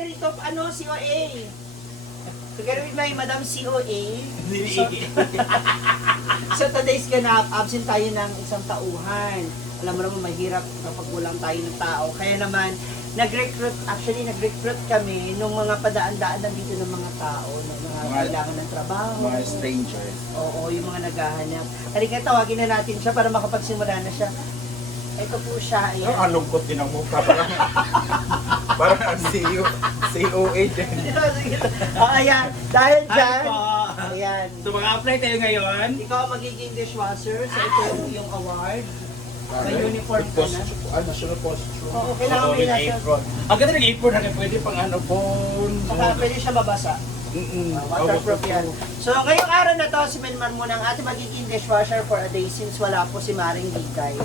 ka rito, COA. Together with my Madam COA. So, so today's ganap, absent tayo ng isang tauhan. Alam mo naman, mahirap kapag kulang tayo ng tao. Kaya naman, nag-recruit kami nung mga padaan-daan nandito ng mga tao, ng mga kailangan ng trabaho. Mga strangers. Oo, yung mga naghahanap. Halika, tawagin na natin siya para makapagsimula na siya. Ito po siya, ayan. Ang lungkot din ang mukha. Parang ang COA din. Ayan, dahil dyan, Hi po! ayan. So mag-apply tayo ngayon. Ikaw ang magiging dishwasher, so ito yung award. May uniform ka na. National posture. Oo, kailangan Oo, may with nasa. apron. Ang ganda ng apron na pwede pang phone. Saka pwede siya babasa. Waterproof yan. So ngayong araw na to, si Melmar muna ang ating magiging dishwasher for a day since wala po si Maring Digay.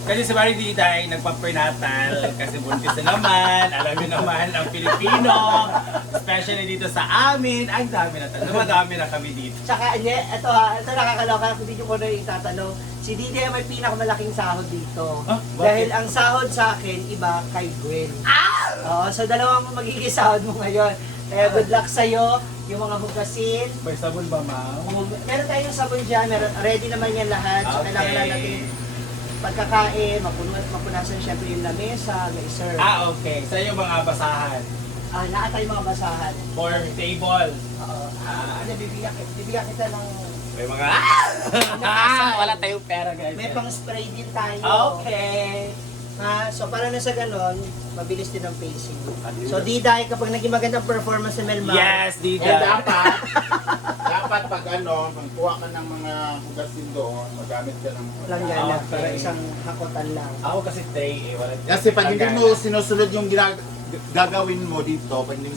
Kasi si Marie Diday nagpa-prenatal kasi buntis na naman. Alam niyo naman, ang Pilipino, especially dito sa amin, ang dami na dumadami na kami dito. Tsaka, ito nakakaloka, kung hindi nyo ko na itatanong, si Diday may pinakamalaking sahod dito. Ah, bakit? Dahil ang sahod sa akin, iba kay Gwen. So dalawang magiging sahod mo ngayon. Kaya good luck sa'yo, yung mga hugasin. May sabon ba, ma'am? Meron tayong sabon dyan, ready naman yan lahat. So kailangan lang natin pagkakain, mapunasan syempre yung lamesa, serve. Okay. Sa yung mga basahan. Naatay mga basahan. For table. Oo. Bibigyan kita ng... May mga... Wala tayong pera, guys. May pang spray din tayo. Okay. So para na sa ganon, mabilis din ang pacing. So Diday, kapag naging magandang performance sa Melmar, Yes, Diday. Dapat pag magkuha ka ng mga hugasin doon, magamit ka ng langgana, Okay. para isang hakotan lang. Ako kasi tray eh. Wala Kasi pag hindi mo sinusunod yung gagawin mo dito, pag hindi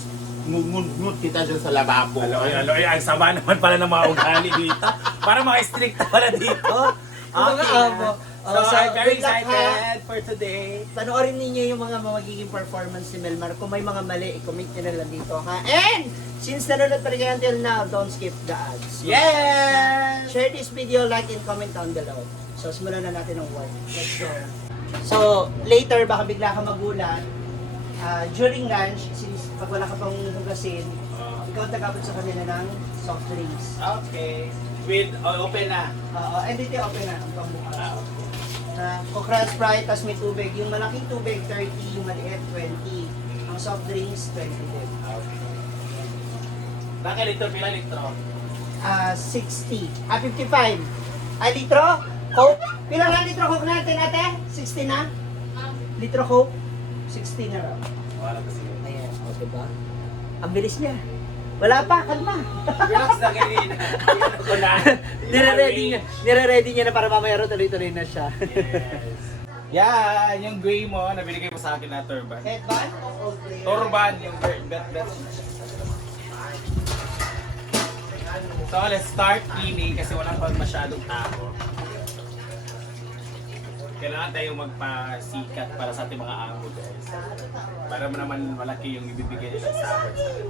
ngungut kita dyan sa lababo. Aloy, ang sama naman pala ng mga ugali dito. Para mga strict pala dito. Okay. So, I'm very good luck, excited for today. Panoorin ninyo yung mga magiging performance ni Melmar. Kung may mga mali, i-comment nyo na lang dito, ha? And, since nanonood pa rin kayo until now, don't skip the ads. Yes! Share this video, like, and comment down below. So, simulan na natin ang work. Let's go. So, later, baka bigla ka magulat. During lunch, since pag wala ka pang hugasin, ikaw ang tagabot sa kanila ng soft drinks. Okay. With open na. And dito open na ang pambukas. Okra Sprite, tas may tubig. Yung malaking tubig, 30. Yung maliit, 20. Ang soft drinks, 20 din. Okay. Bakit litro? Pila litro? 60. 55. Litro? Coke? Pila nga litro Coke natin, ate? 60 na? Litro Coke? 60 na raw. Wala kasi. Ayan, o diba? Ang bilis niya. Wala pa, kalma. Relax na kanina. Ano ko na. Nire-ready niya na para mamaya ro tuloy-tuloy na siya. Yan, yung gray mo, nabinigay mo sa akin na turban. Headband o old player? Turban, yung bet. So, let's start cleaning kasi walang pa masyadong tao. Kailangan tayong magpasikat para sa ating mga amo, guys. Para naman malaki yung ibibigay nila sa akin.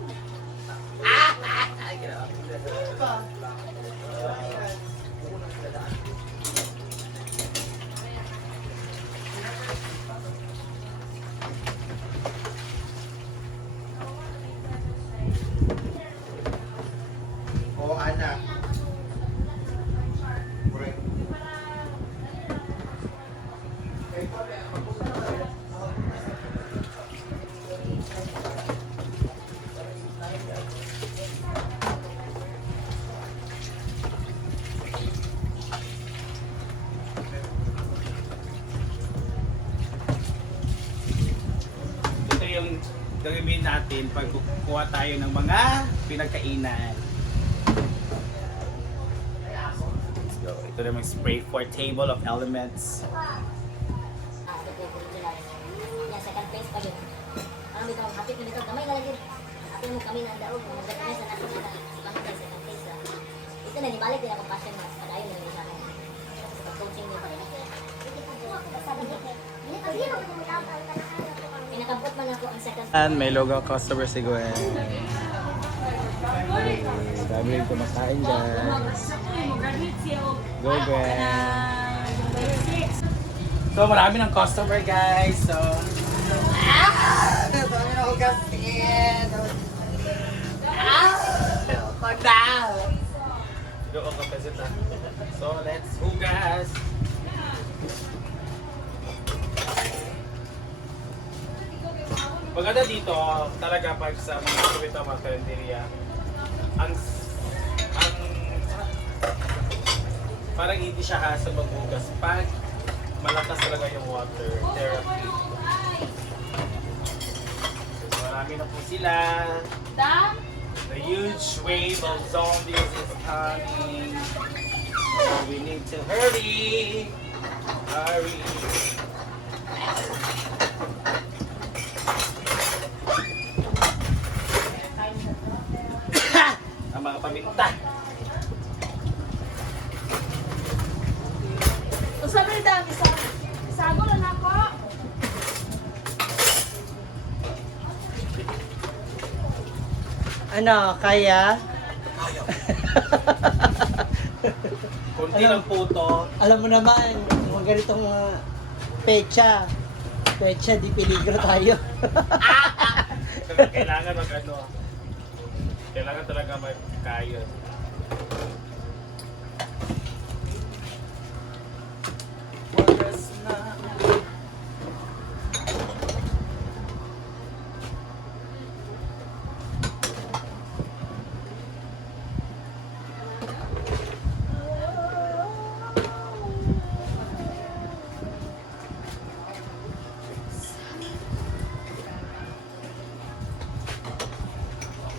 O anak. Ito yung gagawin natin pag kukuha tayo ng mga pinagkainan. So, ito naman spray for table of elements. Second phase pa yun. Parang dito, hapit mo dito, gamay na lang yun. Hapit mo kami ng daog, nagdagmay sa natin na ibang tayo second phase lang. Ito na, nibalik din akong passion mo. Padayon na rin sa akin. Pag-coaching niyo pa rin. Pinakabot man ako ang second phase. And may logo customer si Gwen. Sabi rin kumakain guys. Go Gwen. So marami ng customer guys. So Dami na hugas. Doon ka peseta. So, let's hugas. Maganda dito, talaga pag sa mga subito mga kalenderya, ang parang hindi siya hassle maghugas pag malakas talaga yung water therapy. So, marami na po sila. The huge wave of zombies is coming. So we need to hurry. Hurry. Ang mga paminta. Sabi dami sa isago lang ako. Ano, kaya? Kunti lang po to. Alam mo naman, mga ganitong mga pecha, di peligro tayo. Kailangan mag ano. Kailangan talaga magkaya. Oras na.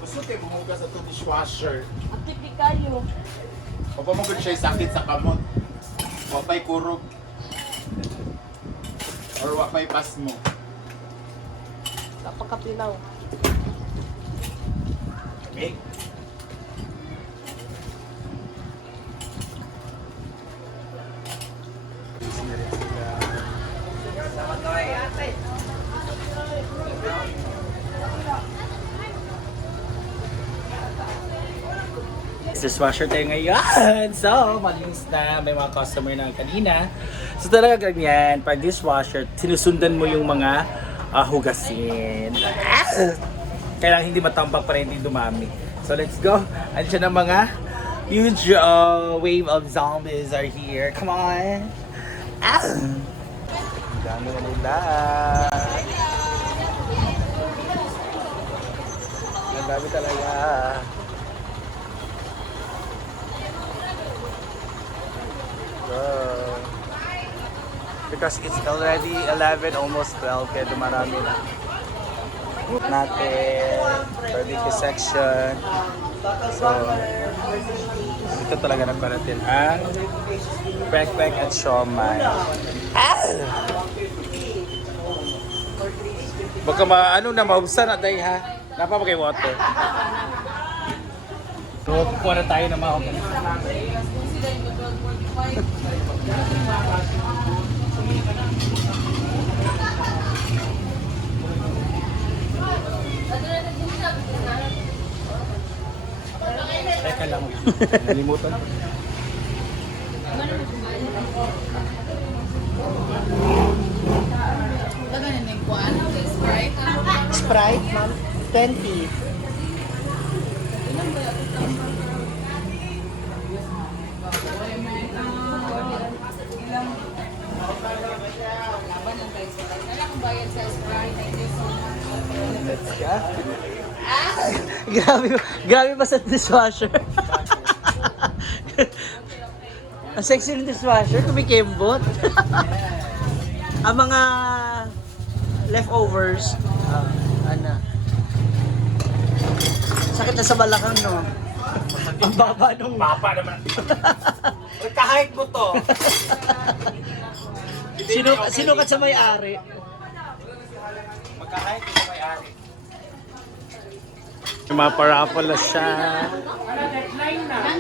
Gusto kayo bumugas sa itong dishwasher. Akit di kayo. O pa mo siya sakit sa kamot. Wapay kurog. Or wapay pasmo. Napakapilaw. Okay. Dishwasher tayo ngayon. So, malinis na. May mga customer na kanina. So, talaga ganyan. Pag dishwasher, sinusundan mo yung mga hugasin. Kailangan hindi matambak para hindi dumami. So, let's go. Andiyan ang mga huge wave of zombies are here. Come on. Dami na nila. Ang dami talaga. Because it's already 11, almost 12, kaya dumarami na. Natin, barbecue section. So, dito talaga nagparating ang backpack at siomay. Baka ano na, maubsan na tayo ha. Napapagay water. So, kukuha na tayo ng mga Teka lang, nalimutan ko. Sprite, ma'am, 20. Let's go. Grabe ba sa dishwasher? Ang sexy ng dishwasher, kumikembot. Ang mga leftovers, ano, sakit na sa balakang, no? Ang baba nung... Papa naman. Kahit mo to. Sinukat sa may-ari. Magkahit mo sa may-ari. Maparaffle na siya.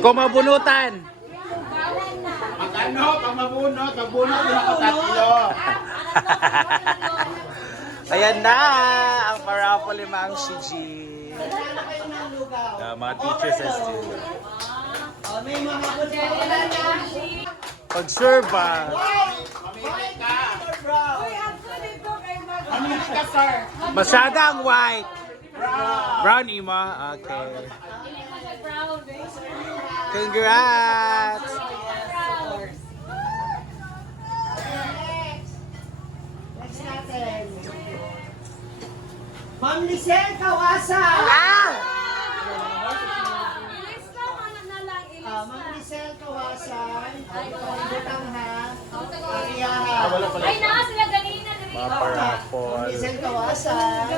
Kumabunutan. Mag-ano, pag mabunot, din ako tatlo. Ayan na ang paraffle ni Mang Shiji. Mga teachers and students. Pag-serve ba? Mamili ka, sir. Masyadang white. Brown, Ima. Okay. Congrats! Next natin. Ma'am Lisel Kawasan. Ilis lang, anak na lang. Ilis Ma'am Lisel Kawasan. Butang ha. Ay, na, sila ganina. Mga Ma'am parapol. Lisel Kawasan.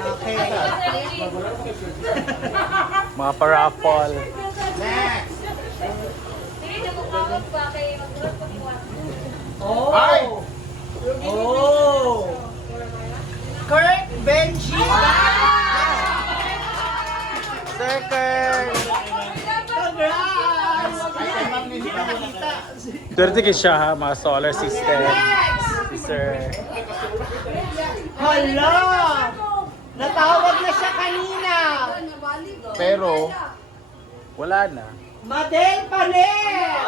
Okay. Mga parapol. Next! Hindi na mo kawag ba kay mag-drop ko Oh. Ay! Oh. Kurt Benji. Second! Congrats! Ay, kay Ma'am Lily na nakita. Swerte kay siya ha, mga solar system. Si Sir. Hala! Natawag na siya kanina. Pero, Wala na. Madel Panel!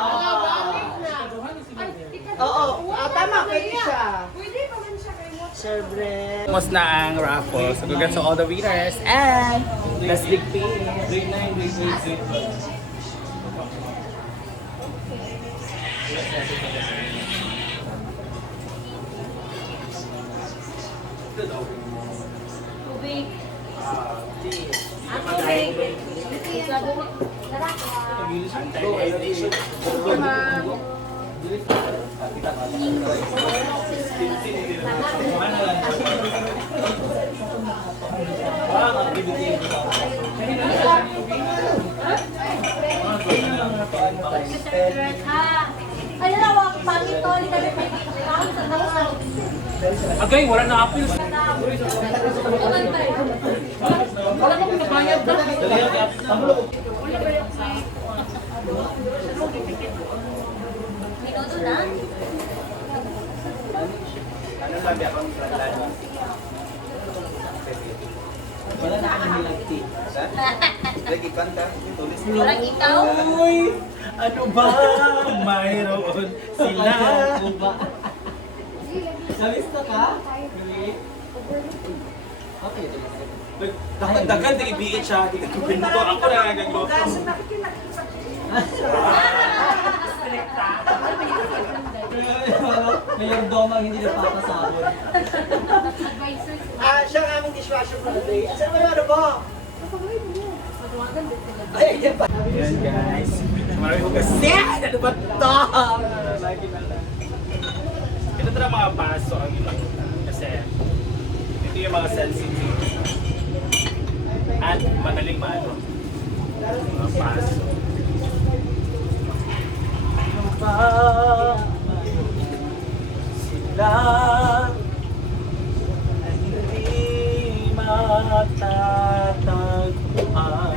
Oo, tama, pwede siya. Sir Brent. Almost na ang raffle. So congrats to all the winners. And let's big pay. Grade 9, grade 8, Tubig. Tubig. Ay, lawak, pangit to. Hindi kami may kahit sa tao. Agay, wala na appeal. Wala mo kung nabayad na. Minuto na. Wala na kami nilagti. Walang ikaw. Uy, ano ba mayroon sila? Sabis na ka? Okay. Dagan na ibiit siya. Di ka pinto. Ako na gagawa. May domang hindi nagpapasabon. Siya ang aming dishwasher for the day. Saan ba ano ba? Ay, yan pa. Ayan guys. Maraming hugas. Yeah! Ano ba ito? Ito talaga mga paso ang iba. Kasi ito yung mga sensitive. At madaling maano. Mga paso. Ano ba sila na hindi matatagpuan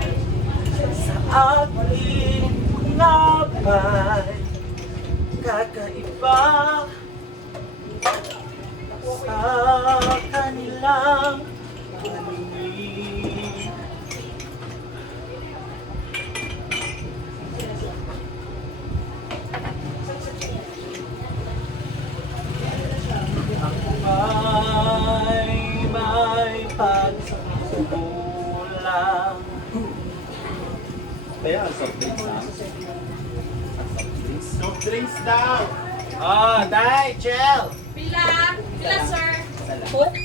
sa aking mga bay kakaiba sa kanilang paningin. May pagkukulang. Kaya ang soft drinks na? soft drinks daw! Ah, Dai, chill! Pila, sir. Coke?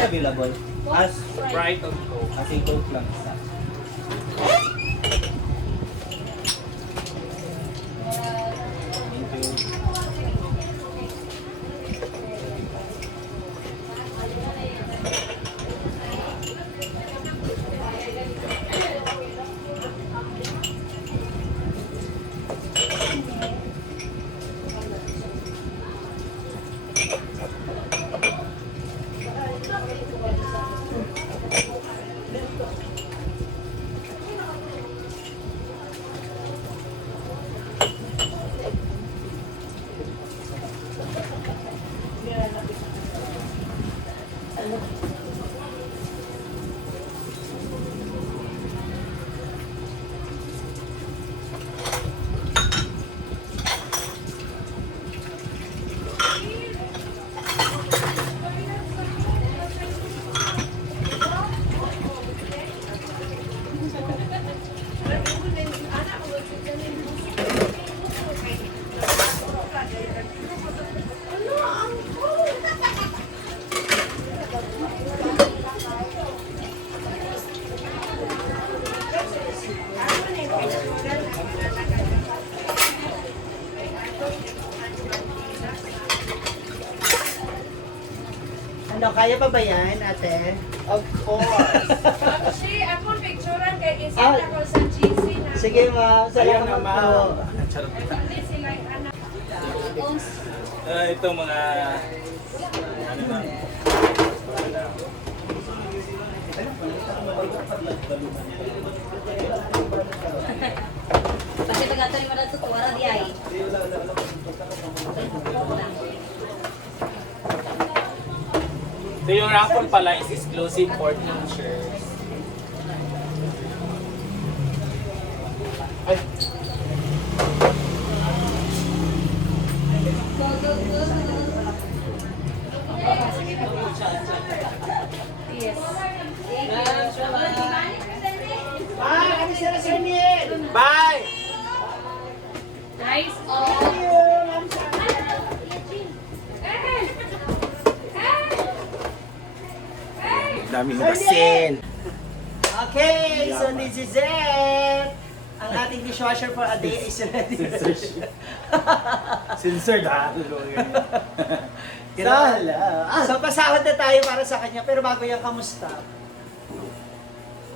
Available. As Sprite or Coke. As in Coke lang isa. Thank you. Kaya pa ba yan, ate? Of course. Actually, akong picturean kay isa Ah. ako sa GC na. Sige, ma'am. Ayaw Salamat na, po. ma'am. Charot. Hindi sila yung anak. Ito mga... Ano ba? Kasi pag-ato ni Mara tutuwara di ay. So yung raffle pala is exclusive for teachers. Ay, Yes. Ah, ano sila sa Niel? bye! Guys, Thank you, ma'am. Daming basin. Okay, so this is it. Ang ating dishwasher for a day is ready. Censored ha? So, pasahod na tayo para sa kanya. Pero bago yan, kamusta?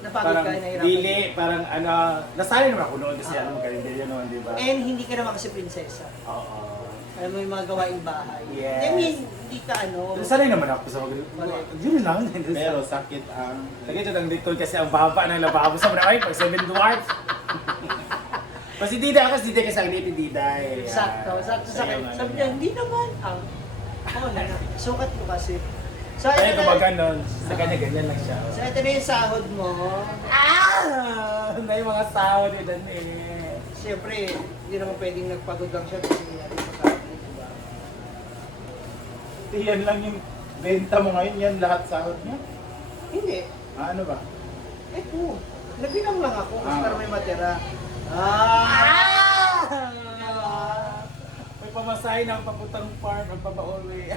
Napagod Parang ka, nahirapan dili, parang ano, nasanay naman ako noon kasi ano, karinderya noon, di ba? And hindi ka naman kasi prinsesa. Oo. Alam mo yung mga gawaing bahay. Yes. I mean, hindi ka ano. Nasanay naman ako sa mga yun lang. Pero sakit ang... Nakita ng dito kasi ang baba ng lababo sa mga ay, pag 7 dwarfs. Kasi Dida ako, si Dida kasi ang niti Dida eh. Sakto, sakto sa akin. Sabi niya, hindi naman. Oo na. Sukat mo kasi. So, Kaya ito na. kumbaga nun, sa kanya ganyan lang siya. So, ito na yung sahod mo. Na yung mga sahod yun dan eh. Siyempre, hindi naman pwedeng nagpagod lang siya kasi hindi natin masahod, diba? Yan lang yung benta mo ngayon, yan lahat sahod niya. Hindi. Ano ba? Ito. Nagbilang lang ako kasi Ah. para may matira. May pamasahe ng papuntang farm ang papauwi.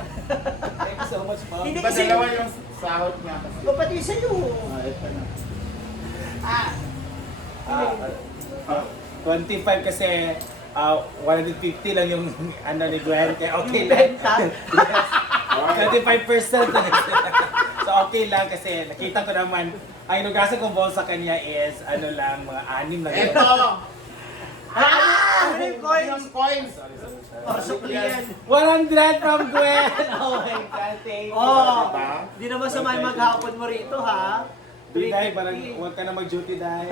Thank you so much, ma'am. Hindi Diba kasi- dalawa yung sahod niya kasi? Pati sa'yo. Ito na. Ah, 25 kasi 150 lang yung ano ni Gwen. Kaya okay lang. Benta. 25%. So okay lang kasi nakita ko naman, ang inugasan kong ball sa kanya is ano lang, mga 6 lang. Ito! Ano yung coins? Yung coins! Oh, sukli yan. 100 from Gwen! Oh my God, thank you. Oh, Diba? di naman sa may maghapon mo rito, ha? Di dahil parang huwag ka na mag-duty dahil.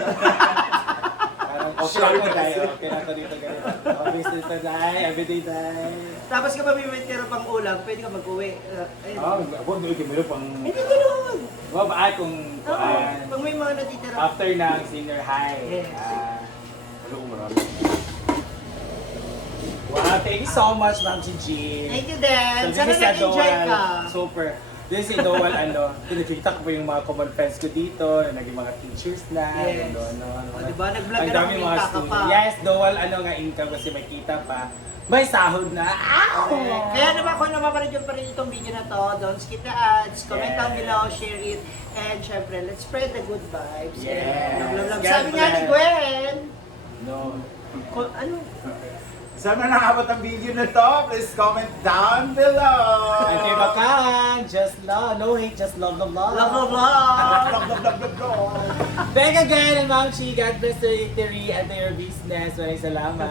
Parang okay ako dahil. Okay na ako dito ganito. Oh, business na dahil, everyday dahil. Tapos kapag may tira pang ulam, pwede ka mag-uwi. Ayun. Oh, huwag mo ikimiro pang... Hindi ganoon. Wow, ba kung... Oo, pag may mga natitira. After ng senior high. Yes. Wow, thank you so much, Ma'am Gigi. Thank you, Dan. So, Sana this is nag-enjoy Adol. ka. Super. This is Adol, nakikita ko pa yung mga common friends ko dito, na naging mga teachers na, Yes. ano. O, diba? Nag-vlog Ang ka dami ng mga kita ka students. pa. Yes, Dowal, nga income kasi may kita pa. May sahod na. Okay. Kaya naman kung napapanood pa rin itong video na to, don't skip the ads, comment down Yes. below, share it, and syempre, let's spread the good vibes. Yes. Love. God Sabi nga ni bless. Gwen, No. ano? Sana nakabot ang video na to, please comment down below! Ay, kay Bakan, just love, no hate, just love. Love, love, love. Back again, and Ma'am Chi, God bless the victory and their business. Maraming salamat.